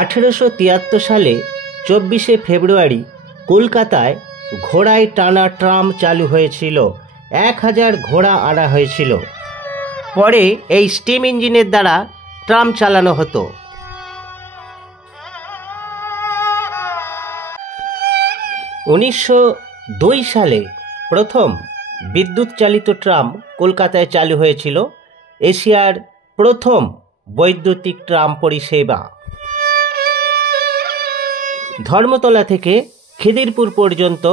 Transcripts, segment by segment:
1873 সালে 24শে ফেব্রুয়ারি কলকাতায় ঘোড়ায় টানা ট্রাম চালু হয়েছিল। 1000 ঘোড়া আনা হয়েছিল। পরে এই স্টিম ইঞ্জিনের দ্বারা ট্রাম চালানো হতো। 1902 সালে প্রথম বিদ্যুৎ চালিত ট্রাম কলকাতায় চালু হয়েছিল। এশিয়ার প্রথম বৈদ্যুতিক ট্রাম পরিষেবা। ধর্মতলা থেকে খিদিরপুর পর্যন্ত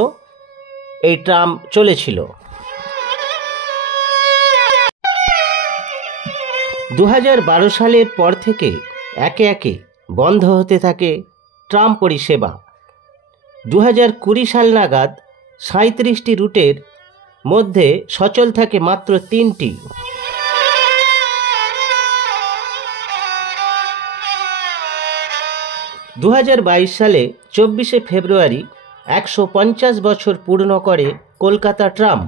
এই ট্রাম চলেছিল। 2012 সালের পর থেকে একে একে বন্ধ হতে থাকে ট্রাম পরিষেবা। 2020 সাল নাগাদ 37টি রুটের মধ্যে সচল থাকে মাত্র 3টি। 2022 সালে 24শে ফেব্রুয়ারি 150 বছর পূর্ণ করে কলকাতা ট্রাম।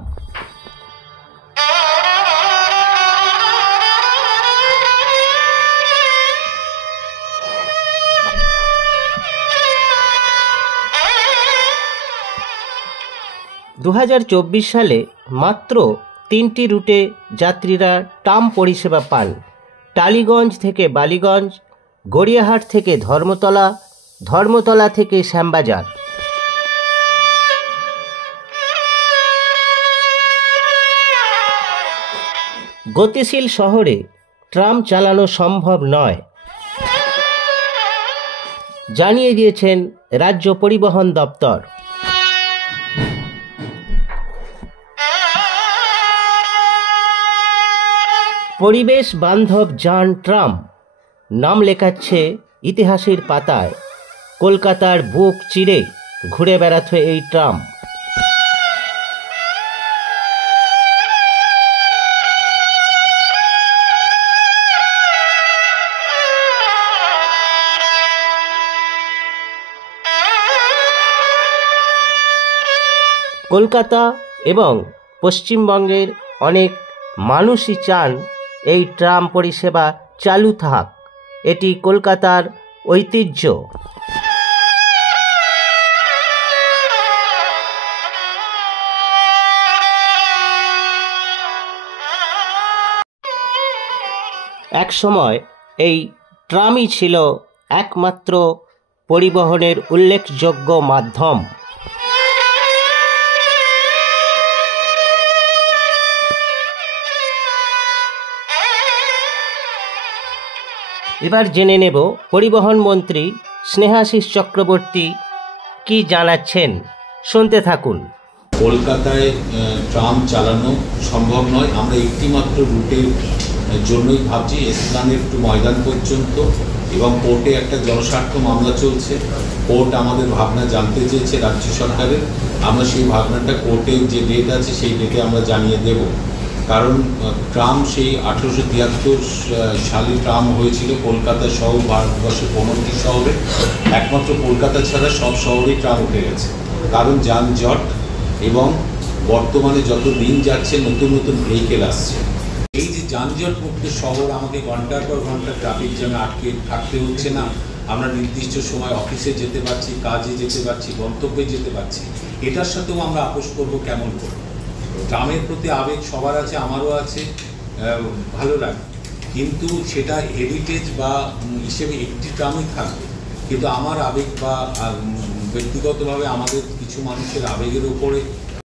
সালে মাত্র 3টি রুটে যাত্রীরা ট্রাম পরিষেবা পান। টালিগঞ্জ থেকে বালিগঞ্জ, গড়িয়াহাট থেকে ধর্মতলা, ধর্মতলা থেকে শ্যামবাজার। গতিশীল শহরে ট্রাম চালানো সম্ভব নয়, জানিয়ে দিয়েছেন রাজ্য পরিবহন দপ্তর। পরিবেশ বান্ধব যান ট্রাম নাম লেখাচ্ছে ইতিহাসের পাতায়। কলকাতার বুক চিরে ঘুরে বেড়াচ্ছে এই ট্রাম। কলকাতা এবং পশ্চিমবঙ্গের অনেক মানুষই চান এই ট্রাম পরিষেবা চালু থাক। এটি কলকাতার ঐতিহ্য। এক সময় এই ট্রামই ছিল একমাত্র পরিবহনের উল্লেখযোগ্য মাধ্যম। এবার জেনে নেব পরিবহন মন্ত্রী স্নেহাশিস চক্রবর্তী কি জানাচ্ছেন। শুনতে থাকুন। কলকাতায় ট্রাম চালানো সম্ভব নয়। আমরা একটিমাত্র রুটের জন্যই ভাবছি, এসপ্লানেড টু ময়দান পর্যন্ত, এবং কোর্টে একটা জনস্বার্থ মামলা চলছে। কোর্ট আমাদের ভাবনা জানতে চেয়েছে রাজ্য সরকারের। আমরা সেই ভাবনাটা কোর্টের যে ডেট আছে সেই ডেটে আমরা জানিয়ে দেব। কারণ ট্রাম সেই 1873 সালে ট্রাম হয়েছিল কলকাতা সহ ভারতবর্ষের 15টি শহরে। একমাত্র কলকাতা ছাড়া সব শহরেই ট্রাম উঠে গেছে। কারণ যানজট এবং বর্তমানে যত দিন যাচ্ছে নতুন নতুন ভেহিকেল আসছে। এই যে যানজট মুক্ত শহর, আমাকে ঘন্টার পর ঘন্টা ট্রাফিক জ্যামে আটকে থাকতে হচ্ছে না। আমরা নির্দিষ্ট সময় অফিসে যেতে পারছি, কাজে যেতে পারছি, গন্তব্যে যেতে পারছি। এটার সাথেও আমরা আপোষ করবো কেমন করে? ট্রামের প্রতি আবেগ সবার আছে, আমারও আছে, ভালো লাগে। কিন্তু সেটা হেরিটেজ বা হিসেবে একটি ট্রামই থাকবে। কিন্তু আমার আবেগ বা ব্যক্তিগতভাবে আমাদের কিছু মানুষের আবেগের উপরে